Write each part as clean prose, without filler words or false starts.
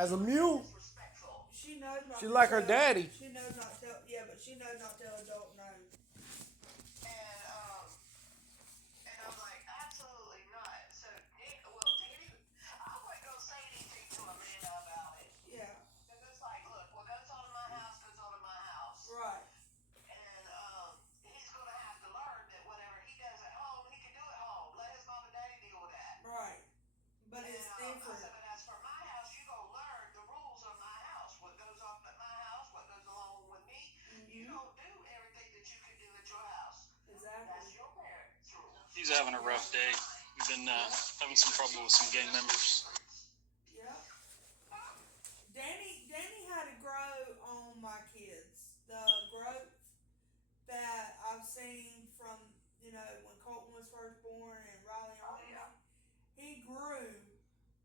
As a mule, She knows not she to like her tell. daddy. She knows not to tell. Yeah, but she knows not to tell adult no. And I'm like, absolutely not. So, well, Danny, I wasn't going to say anything to Amanda about it. Yeah. Because it's like, look, what goes on in my house goes on in my house. Right. And he's going to have to learn that whatever he does at home, he can do at home. Let his mom and daddy deal with that. Right. But it's I different. said, but as for my house, you're going to learn the rules of my house. What goes on at my house, what goes along with me. You don't do everything that you can do at your house. Exactly. That's your parents' rules. He's having a rough day. We've been having some trouble with some gang members. Yep. Danny had to grow on my kids. The growth that I've seen from, when Colton was first born and Riley Oh, on yeah. he grew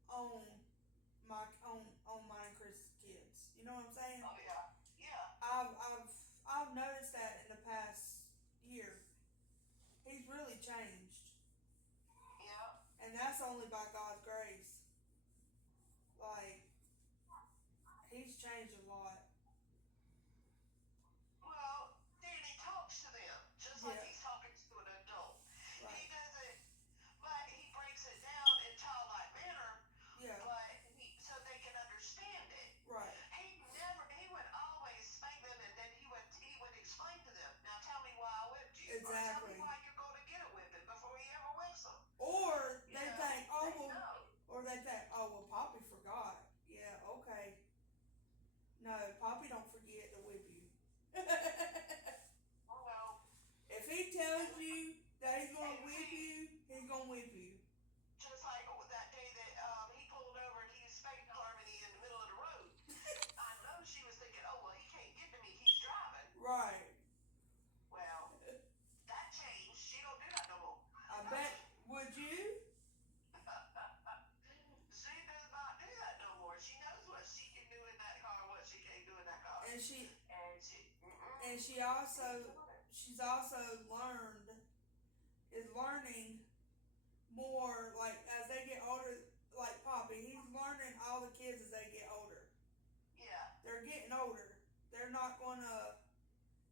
on on my and Chris' kids. You know what I'm saying? Oh, yeah. Yeah. I've noticed that in the past year. He's really changed. Yeah. And that's only by God's grace. Like, he's changed a lot. Well, Danny talks to them just like he's talking to an adult. Right. He doesn't, but he breaks it down in childlike manner. Yeah. But so they can understand it. Right. He would always spank them, and then he would explain to them. Now tell me why I whipped you. Exactly. Or tell me why you're going to get a whipping before he ever whips them. Or they think, know. well, Poppy forgot. Yeah, okay. No, Poppy don't forget to whip you. Oh, well. If he tells you that he's gonna whip you, he's gonna whip you. Just like that day that he pulled over and he spanked Harmony in the middle of the road. I know she was thinking, oh, well, he can't get to me. He's driving. Right. Well, that changed. She don't do that no more. I bet. Would you? She does not do that no more. She knows what she can do in that car, what she can't do in that car. And she's she's also learning more, like, as they get older, like Poppy. He's learning all the kids as they get older. Yeah. They're getting older. They're not gonna,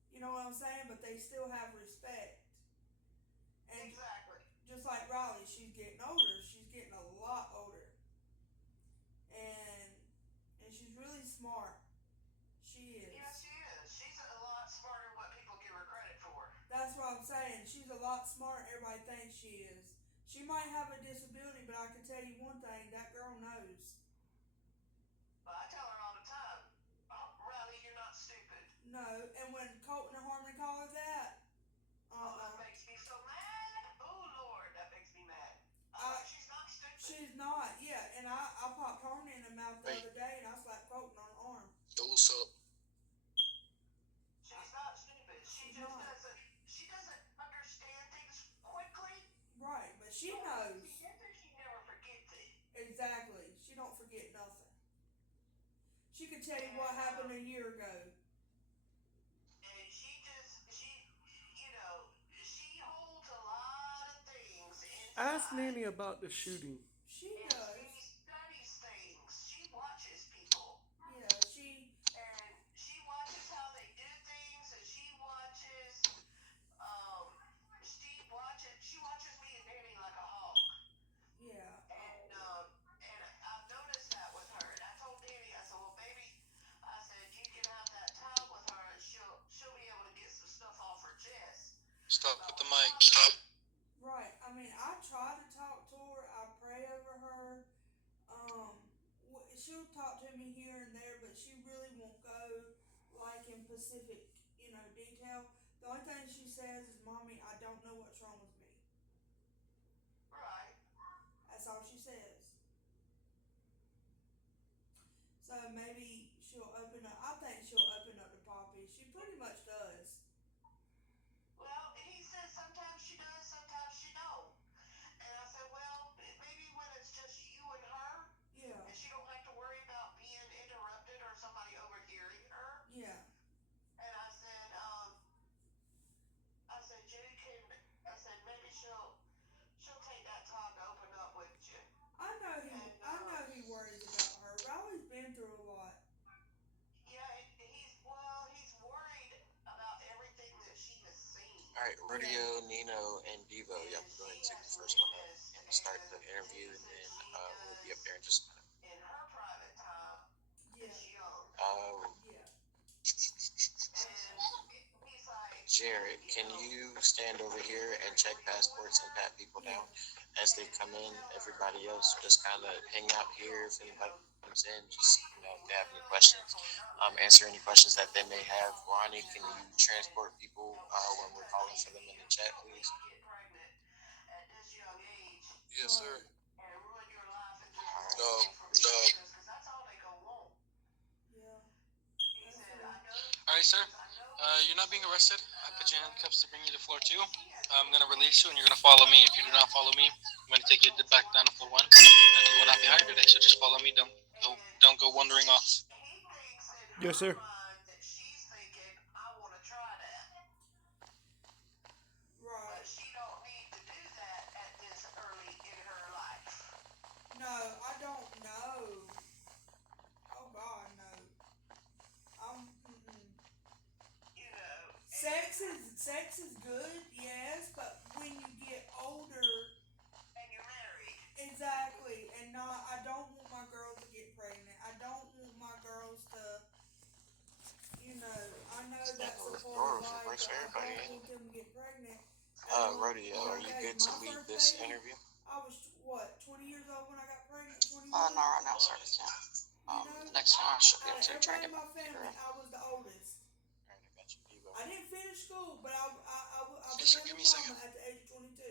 you know what I'm saying? But they still have respect. And exactly. Just like Riley, she's getting older. She's getting a lot older. And she's really smart. She is. Yeah, she is. She's a lot smarter than what people give her credit for. That's what I'm saying. She's a lot smarter than everybody thinks she is. She might have a disability, but I can tell you one thing, that girl knows. But I tell her all the time, oh, Riley, you're not stupid. No, and when Colton and Harmony call her that, that makes me so mad. Oh, Lord, that makes me mad. She's not stupid. She's not, yeah. And I popped Harmony in the mouth the other day, and I slapped Colton on the arm. Yo, what's up? She's not stupid. She doesn't understand things quickly. Right, but she knows. She never forgets it. Exactly. She don't forget nothing. She could tell you what happened a year ago. And she holds a lot of things inside. Ask Nanny about the shooting. She does. She studies things. She watches people. Yeah, she watches how they do things, and she watches she watches me and Danny like a hawk. Yeah. And I've noticed that with her. And I told Danny, I said, well, baby, I said, you can have that time with her, and she'll be able to get some stuff off her chest. Stop with the mic. Stop. Right. I mean, I try to talk to her. I pray over her. She'll talk to me here and there, but she really won't go like in specific, detail. The only thing she says is, "Mommy, I don't know what's wrong with me." Right. That's all she says. So maybe she'll open up. I think she'll open up to Poppy. She pretty much does. Well, he says sometimes she does, sometimes she don't. And I said, well, maybe when it's just you and her, yeah, and she don't have to worry about being interrupted or somebody overhearing her. Yeah. And I said, Jenny maybe she'll take that time to open up with you. I know he worries about her. Riley's been through Alright, Rodeo, Nino, and Devo. Y'all can go ahead and take the first one up and start the interview, and then we'll be up there in just a minute. in her private time Yeah. is young. Yeah. And he's like, Jared, can you stand over here and check passports and pat people down as they come in? Everybody else just kind of hang out here. If anybody comes in, just if they have any questions, answer any questions that they may have. Ronnie, can you transport people when we're calling for them in the chat, please? get pregnant at this young age Yes, sir. and ruin your life and just Alright. because that's all they go want. Yeah. He said, I know. All right, sir. You're not being arrested. I put you in handcuffs to bring you to floor 2. I'm gonna release you, and you're gonna follow me. If you do not follow me, I'm gonna take you back down to floor 1, and you will not be hired today. So just follow me. Don't go wandering off. He thinks in Yes, her sir. mind that she's thinking, I want to try that. But Right. she don't need to do that at this early in her life. No, I don't know. Oh God, no. You know. Sex is good, yes, but when you get older, And you're married. exactly, and not. I don't want my girls to get pregnant. I don't want my girls to. I know that's a part of life, Works for but I everybody, don't ain't want them to get pregnant. Rodeo, are you good to lead this interview? I was what, 20 years old when I got pregnant. 21. No, right now, sir, we can't. Next time I should be able to try Everybody and in my family, I was the oldest. Alright, I got you, Devo. I didn't finish school, but I Yes, sir, became give a me a second. mama at the age of 22.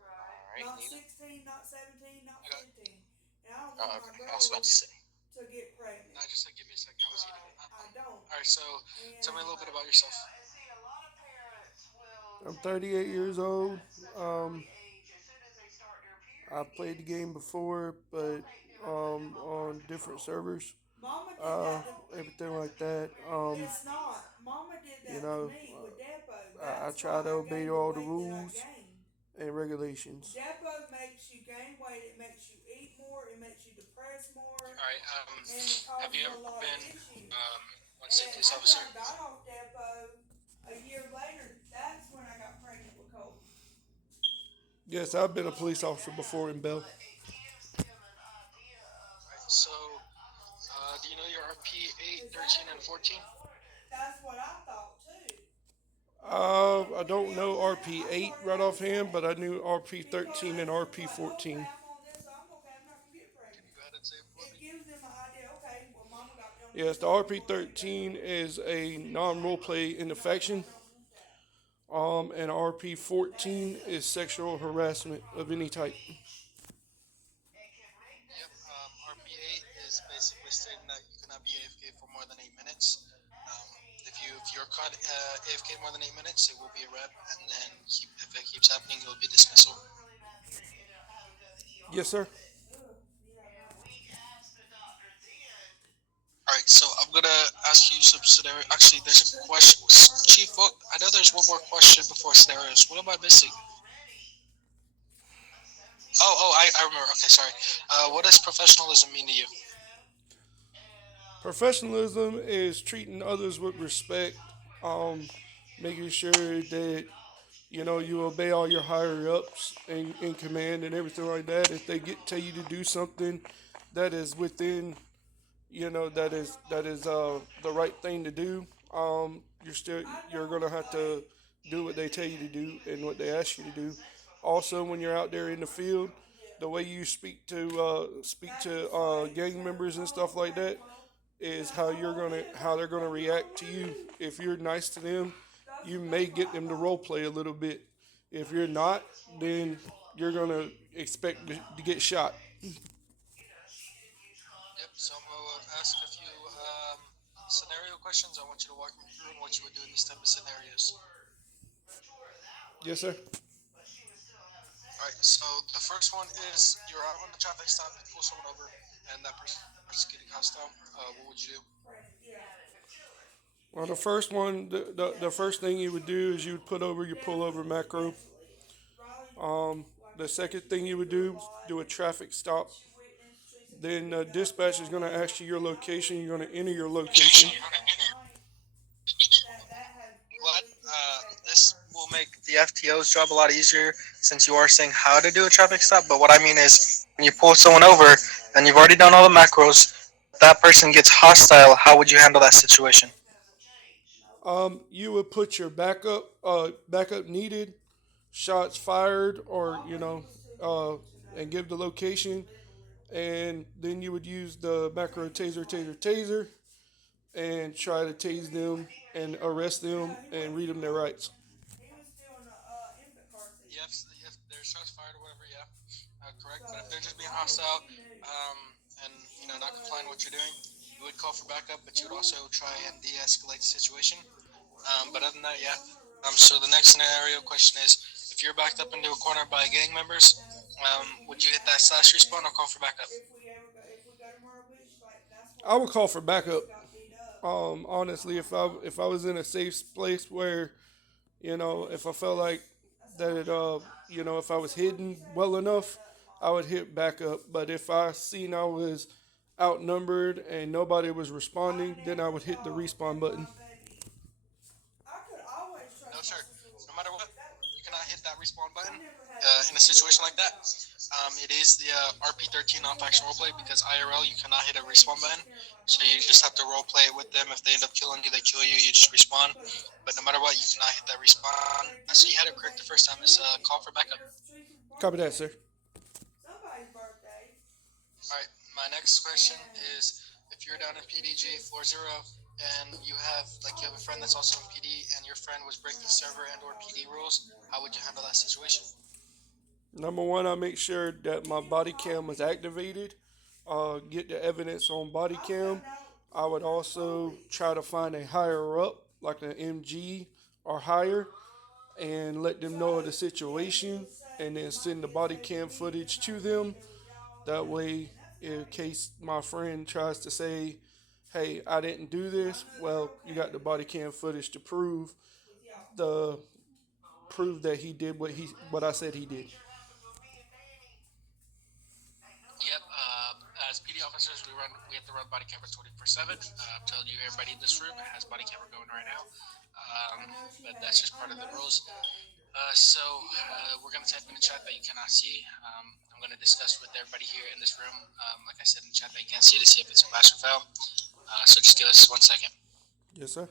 Right. Alright, Not Nina. 16, not 17, not Okay. 15. And I don't Oh, want okay. my I was about girls to say. to get pregnant. I just said give me a second. I was eating. I don't. All right, so And tell me a little bit about yourself. And see, a lot of parents will. I'm take 38 years them old. at such an early age, as soon as they start their period. I played the game before, but on different servers, Mama did that to everything like that. It's not. Mama did that you know, to me with Depo. I That's try why to obey gained all the the weight that I rules gained. and regulations. Depo makes you gain weight. It makes you eat more. It makes you depressed more. All right. And it causes Have you a ever lot been of issues. one state And police after officer? I got off Depo, a year later, that's when I got pregnant with Colt. Yes, I've been a police officer before in Bell. It gives them an idea of. Right. So, do you know your RP 8, 13, and 14? That's what I thought too. I don't know RP 8 right offhand, but I knew RP 13 and RP 14. Okay, I'm on this, so I'm okay. I'm not gonna get pregnant. Go ahead and say it for It me. gives them an idea. Okay, well, Mama got me on Yes, this, the so I'm RP gonna go. 13 is a non-role play in the faction. And RP 14 is sexual harassment of any type. Yep. RP 8 is basically stating that you cannot be AFK for more than 8 minutes. If you're caught AFK more than 8 minutes, it will be a rep, and then if it keeps happening, it will be dismissal. Yes, sir. All right, so I'm gonna ask you some scenario. Actually, there's a question, Chief. What? I know there's one more question before scenarios. What am I missing? I remember. Okay, sorry. What does professionalism mean to you? Professionalism is treating others with respect, making sure that you obey all your higher ups in command and everything like that. If they tell you to do something that is within, that is the right thing to do, you're gonna have to do what they tell you to do and what they ask you to do. Also, when you're out there in the field, the way you speak to gang members and stuff like that is how they're gonna react to you. If you're nice to them, you may get them to role play a little bit. If you're not, then you're gonna expect to get shot. Yep. So I'm gonna ask a few scenario questions. I want you to walk me through what you would do in these type of scenarios. Yes, sir. Alright, so the first one is you're out on the traffic stop, you pull someone over, and that person's getting hostile. What would you do? Well, the first one, the first thing you would do is you would put over your pullover macro. The second thing you would do a traffic stop. Then dispatch is going to ask you your location. You're going to enter your location. What? This will make FTO's job a lot easier since you are saying how to do a traffic stop. But what I mean is, when you pull someone over and you've already done all the macros, that person gets hostile. How would you handle that situation? You would put your backup needed, shots fired, or and give the location, and then you would use the macro taser, and try to tase them and arrest them and read them their rights. He was still in the infant car seat. If there's shots fired or whatever, yeah, correct. But if they're just being hostile, and not complying with what you're doing, you would call for backup, but you would also try and de-escalate the situation. But other than that, yeah. So the next scenario question is, if you're backed up into a corner by gang members, would you hit that slash respawn or call for backup? If we go to Myrtle Beach, like that's I where would call for backup. got beat up. Honestly, if I was in a safe place where, if I felt like that if I was hidden well enough, I would hit backup. But if I seen I was outnumbered and nobody was responding, then I would hit the respawn button. I could always trust No, sir. my sister. No matter what, That was- you cannot hit that respawn button I never had in a situation like that. It is the RP13 off-action roleplay because IRL you cannot hit a respawn button, so you just have to roleplay it with them. If they end up killing you, they kill you. You just respawn. But no matter what, you cannot hit that respawn. So you had it correct the first time. It's call for backup. Copy that, sir. Somebody's birthday. All right. My next question is, if you're down in PDG floor 0 and you have a friend that's also in PD and your friend was breaking server and or PD rules, how would you handle that situation? Number one, I make sure that my body cam was activated. Get the evidence on body cam. I would also try to find a higher up, like an MG or higher, and let them know of the situation, and then send the body cam footage to them. That way, in case my friend tries to say, "Hey, I didn't do this," well, you got the body cam footage to prove that he did what I said he did. Yep. As PD officers, we have to run body camera 24/7. I'm telling you, everybody in this room has body camera going right now. But that's just part of the rules. We're going to type in the chat that you cannot see. I'm going to discuss with everybody here in this room, like I said in the chat, that you can't see to see if it's a pass or fail. So just give us 1 second. Yes, sir.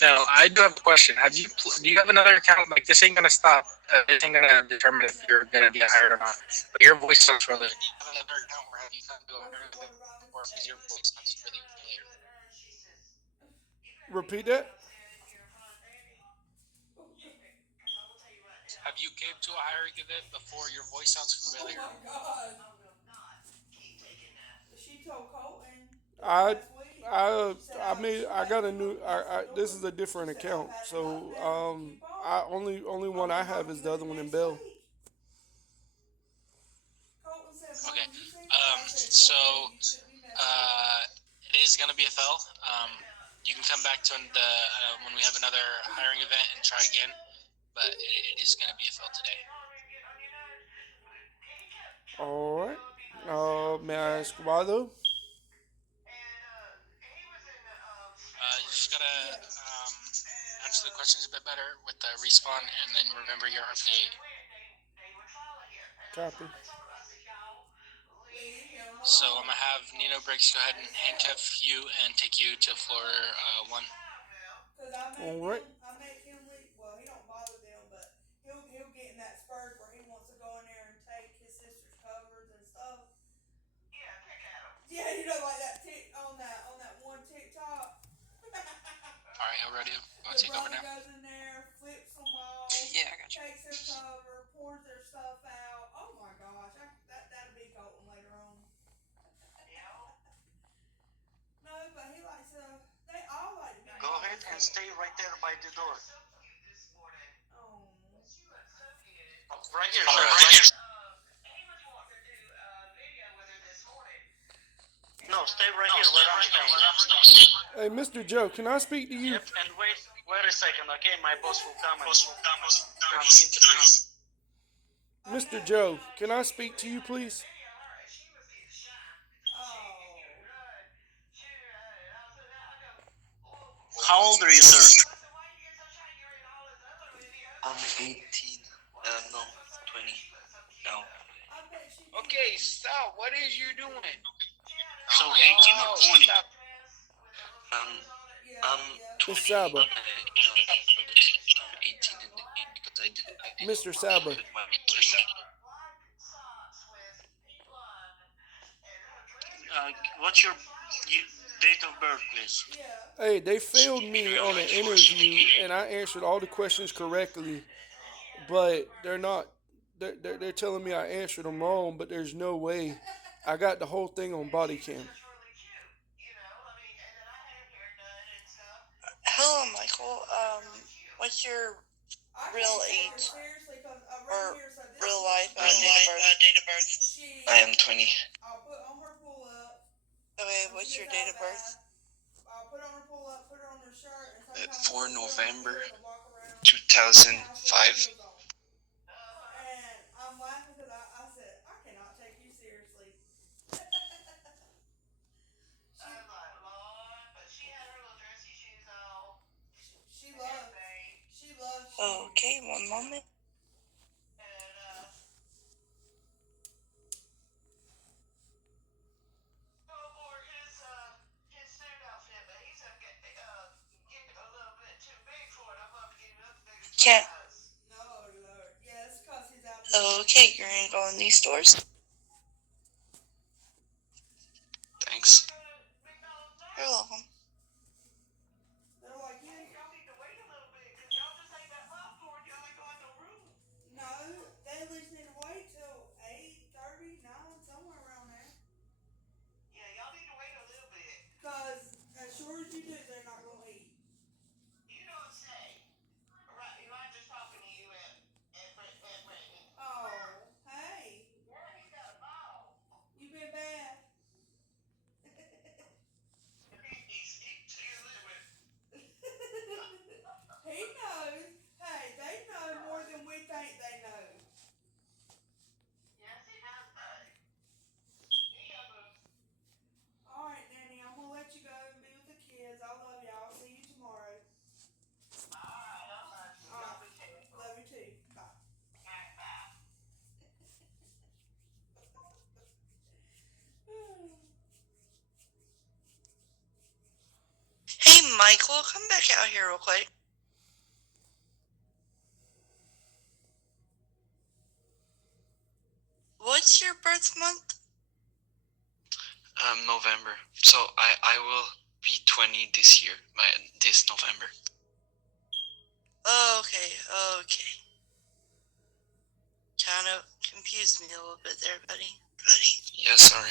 Now, I do have a question. Do you have another account? Like, this ain't gonna stop. This ain't gonna determine if you're gonna get hired or not. But your voice sounds really. Do you have another account where you can do it, or is your voice sounds really familiar? Repeat that. Have you came to a hiring event before? Your voice sounds familiar. Oh my god. She told Colton I last week. I got a new. This is a different account, so only one I have is the other one in Bell. Okay. It is gonna be a fail. You can come back to the when we have another hiring event and try again, but it is gonna be a fail today. All right. May I ask why though? You just gotta answer the questions a bit better with the respawn, and then remember your RP8. Copy. So I'm gonna have Nino Briggs go ahead and handcuff you and take you to floor 1. All right. I make him leave. Well, he don't bother them, but he'll get in that spurt where he wants to go in there and take his sister's covers and stuff. Yeah, like that on that one TikTok. All right, how ready? You want to take over now? Goes in there, flips them all, Yeah, I got you. takes their cover, pours their stuff out. Oh my gosh, that'll be Colton later on. No, but he likes to. They all like to be. Go ahead and stay right there by the door. Oh. Right here, All sir. right. Right here. No, stay right here where I'm staying. Hey, Mr. Joe, can I speak to you? Yep, and wait a second, okay? My boss will come and Mr. Joe, can I speak to you, please? How old are you, sir? I'm 18. No, 20. No. I bet she. Okay, stop. What is you doing? So 18 or 20? Stop. Yeah, I'm yeah. 20. Miss Saba. I'm 18 in the game because I did. Mr. Saba. What's your date of birth, please? Yeah. Hey, they failed me on an interview, and I answered all the questions correctly, but they're not. They're telling me I answered them wrong, but there's no way. I got the whole thing on body cam. Hello, Michael. What's your I Real can't take her age. seriously 'cause Or around here, so this real is- life date of birth? She. I am 20. I'll put on her pull up. Okay, when what's she your gets date out of birth? I'll put on her pull up, put her on her shirt, and sometimes 4 she'll put on November heels and walk around 2005. heels on. And I'm laughing because I said, I cannot take you seriously. She loves. She loves. Okay, one moment. Can't. No, Lord. Yeah, it's 'cause he's out of Okay, you're gonna go in these stores. Thanks. You're welcome. They're like, yeah. No, they at least need to wait till 8:30, 9, somewhere around there. Cause as sure as you do, they're not gonna eat. Oh, hey. You been bad? He knows. Hey, they know more than we think they know. All right, Nanny, I'm gonna let you go and be with the kids. I love y'all. See you tomorrow. Love you too. Bye. Hey, Michael, come back out here real quick. What's your birth month? November. So I will be 20 this year, this November. Okay. Kind of confused me a little bit there, buddy. Yeah, sorry.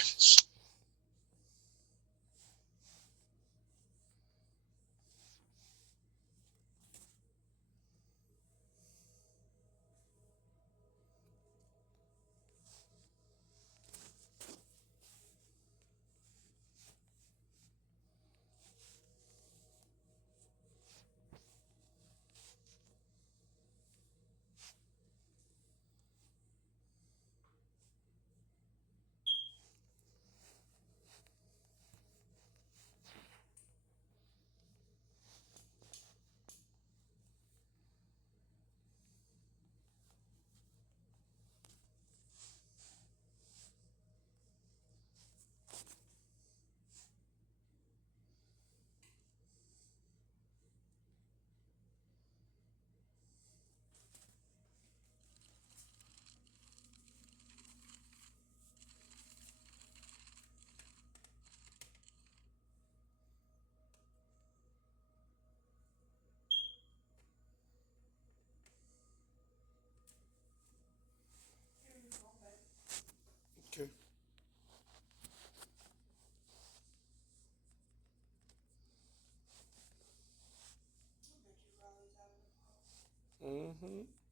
Okay. Mm-hmm.